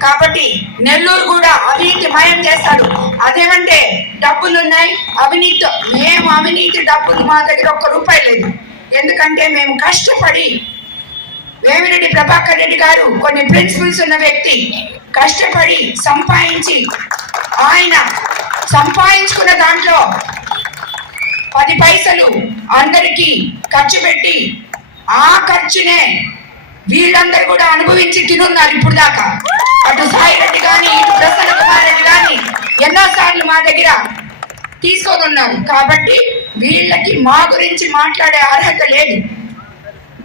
కాబట్టి నెల్లూరు కూడా అవినీతి మయం చేస్తాడు అదేమంటే డబ్బులు ఉన్నాయి అవినీతి మేము అవినీతి డబ్బులు మా దగ్గర ఒక్క రూపాయి లేదు. ఎందుకంటే మేము కష్టపడి వేమిరెడ్డి ప్రభాకర్ రెడ్డి గారు కొన్ని ప్రిన్సిపల్స్ ఉన్న వ్యక్తి. కష్టపడి సంపాదించి ఆయన సంపాదించుకున్న దాంట్లో పది పైసలు అందరికీ ఖర్చు పెట్టి ఆ ఖర్చునే వీళ్ళందరూ కూడా అనుభవించి తినున్నారు ఇప్పుడు దాకా అటు సాయి రెడ్డి కానీ ఇటు ప్రసన్న కుమార్ రెడ్డి కానీ ఎన్నోసార్లు మా దగ్గర తీసుకొని ఉన్నారు కాబట్టి వీళ్ళకి మా గురించి మాట్లాడే అర్హత లేదు.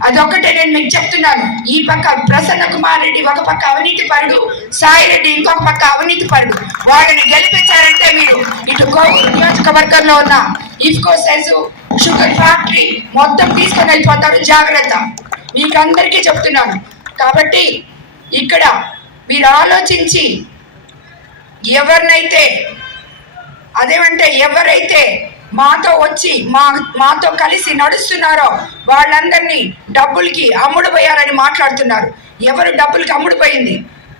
అదొక్కటే నేను మీకు చెప్తున్నాను. ఈ పక్క ప్రసన్న కుమార్ రెడ్డి ఒక పక్క అవినీతి పరుడు సాయి రెడ్డి ఇంకొక పక్క అవినీతి పరుడు. వాళ్ళని గెలిపించారంటే మీరు ఇటు కోవూరు నియోజకవర్గంలో ఉన్న ఇఫ్కో సెల్స్ షుగర్ ఫ్యాక్టరీ మొత్తం తీసుకొని వెళ్ళిపోతారు. జాగ్రత్త. మీకందరికీ చెప్తున్నాను. కాబట్టి ఇక్కడ మీరు ఆలోచించి ఎవరినైతే అదేమంటే ఎవరైతే మాతో వచ్చి మా మాతో కలిసి నడుస్తున్నారో వాళ్ళందరినీ డబ్బులకి అమ్ముడుపోయారని మాట్లాడుతున్నారు. ఎవరు డబ్బులకి అమ్ముడుపోయింది?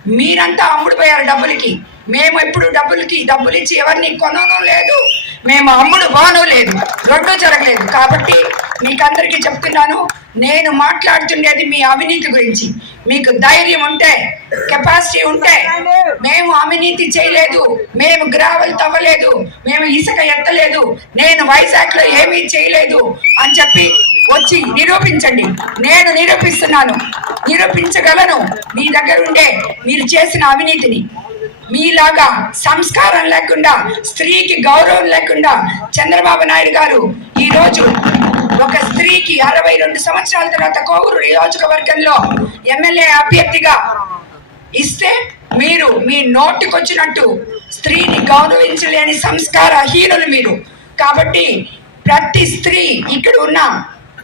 మీరంతా అమ్ముడుపోయారు డబ్బులకి. మేము ఎప్పుడు డబ్బులకి డబ్బులు ఇచ్చి ఎవరిని కొనడం లేదు. మేము అమ్ముడు బాను లేదు రెండూ జరగలేదు. కాబట్టి మీకందరికీ చెప్తున్నాను నేను మాట్లాడుతుండేది మీ అవినీతి గురించి. మీకు ధైర్యం ఉంటే కెపాసిటీ ఉంటే మేము అవినీతి చేయలేదు మేము గ్రావెల్ తవ్వలేదు మేము ఇసుక ఎత్తలేదు నేను వైజాగ్లో ఏమీ చేయలేదు అని చెప్పి వచ్చి నిరూపించండి. నేను నిరూపిస్తున్నాను నిరూపించగలను. మీ దగ్గర ఉండే మీరు చేసిన అవినీతిని. మీలాగా సంస్కారం లేకుండా స్త్రీకి గౌరవం లేకుండా చంద్రబాబు నాయుడు గారు ఈ రోజు ఒక స్త్రీకి అరవై రెండు సంవత్సరాల తర్వాత కోవూరు నియోజకవర్గంలో ఎమ్మెల్యే అభ్యర్థిగా ఇస్తే మీరు మీ నోటికొచ్చినట్టు స్త్రీని గౌరవించలేని సంస్కారహీనులు మీరు. కాబట్టి ప్రతి స్త్రీ ఇక్కడ ఉన్న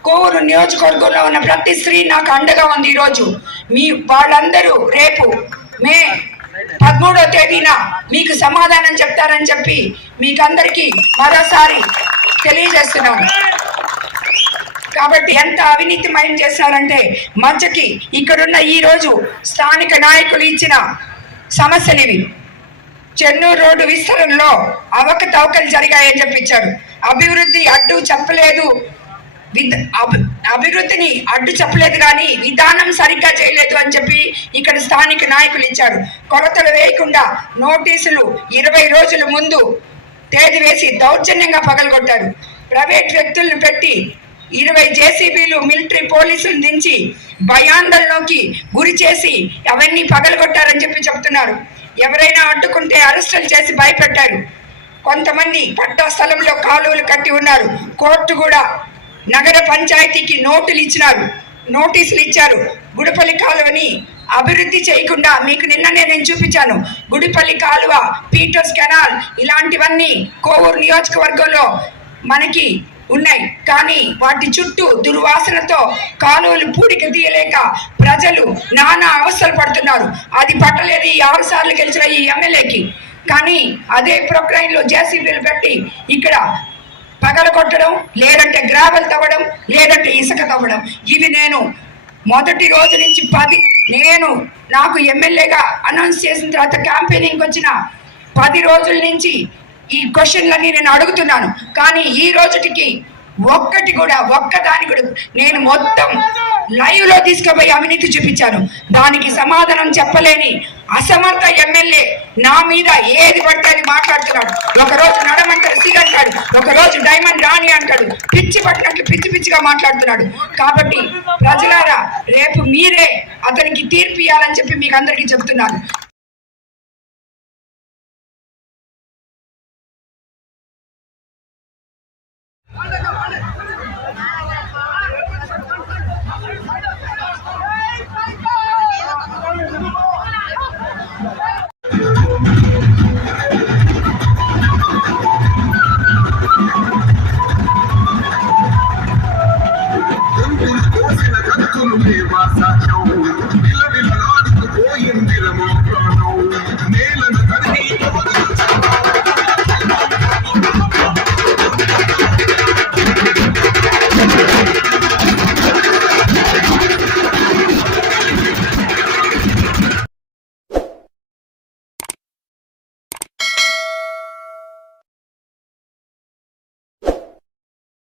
కోవూరు నియోజకవర్గంలో ఉన్న ప్రతి స్త్రీ నాకు అండగా ఉంది ఈరోజు. మీ వాళ్ళందరూ రేపు మే పదమూడో తేదీన మీకు సమాధానం చెప్తారని చెప్పి మీకందరికీ మరోసారి తెలియజేస్తున్నాను. కాబట్టి ఎంత అవినీతిమయం చేశారంటే మధ్యకి ఇక్కడున్న ఈ రోజు స్థానిక నాయకులు ఇచ్చిన సమస్యలు ఇవి చెన్నూరు రోడ్డు విస్తరణలో అవకతవకలు జరిగాయని చెప్పించారు అభివృద్ధి అడ్డు చెప్పలేదు. అభివృద్ధిని అడ్డు చెప్పలేదు కానీ విధానం సరిగ్గా చేయలేదు అని చెప్పి ఇక్కడ స్థానిక నాయకులు ఇచ్చారు. కొలతలు వేయకుండా నోటీసులు ఇరవై రోజుల ముందు తేదీ వేసి దౌర్జన్యంగా పగలగొట్టారు. ప్రైవేట్ వ్యక్తులను పెట్టి ఇరవై జేసీబీలు మిలిటరీ పోలీసులు దించి భయాందోళనలోకి గురి చేసి అవన్నీ పగలగొట్టారని చెప్పి చెప్తున్నారు. ఎవరైనా అడ్డుకుంటే అరెస్టులు చేసి భయపెట్టారు. కొంతమంది పట్టా స్థలంలో కాలువలు కట్టి ఉన్నారు. కోర్టు కూడా నగర పంచాయతీకి నోటులు ఇచ్చినారు. నోటీసులు ఇచ్చారు. గుడిపల్లి కాలువని అభివృద్ధి చేయకుండా మీకు నిన్ననే నేను చూపించాను. గుడిపల్లి కాలువ పీటర్స్ కెనాల్ ఇలాంటివన్నీ కోవూరు నియోజకవర్గంలో మనకి ఉన్నాయి. కానీ వాటి చుట్టూ దుర్వాసనతో కాలువలు పూడిక తీయలేక ప్రజలు నానా అవస్థలు పడుతున్నారు. అది పట్టలేదు ఈ ఆరు సార్లు గెలిచిన ఈ ఎమ్మెల్యేకి. కానీ అదే ప్రొక్రైన్లో జేసీబీలు పెట్టి ఇక్కడ పగల కొట్టడం లేదంటే గ్రావెల్ తవ్వడం లేదంటే ఇసుక తవ్వడం. ఇవి నేను మొదటి రోజు నుంచి పది నేను నాకు ఎమ్మెల్యేగా అనౌన్స్ చేసిన తర్వాత క్యాంపెయినింగ్ వచ్చిన పది రోజుల నుంచి ఈ క్వశ్చన్లన్నీ నేను అడుగుతున్నాను. కానీ ఈ రోజుటికి ఒక్కటి కూడా ఒక్కదాని కూడా నేను మొత్తం లైవ్లో తీసుకుపోయి అవినీతి చూపించాను. దానికి సమాధానం చెప్పలేని అసమర్థ ఎమ్మెల్యే నా మీద ఏది పడితే అది మాట్లాడుతున్నాడు. ఒక రోజు నడమంటాడు సిగ్ అంటాడు. ఒక రోజు డైమండ్ రాణి అంటాడు. పిచ్చి పట్టినట్లు పిచ్చి పిచ్చిగా మాట్లాడుతున్నాడు. కాబట్టి ప్రజలారా రేపు మీరే అతనికి తీర్పు ఇవ్వాలని చెప్పి మీకు అందరికీ చెప్తున్నాను.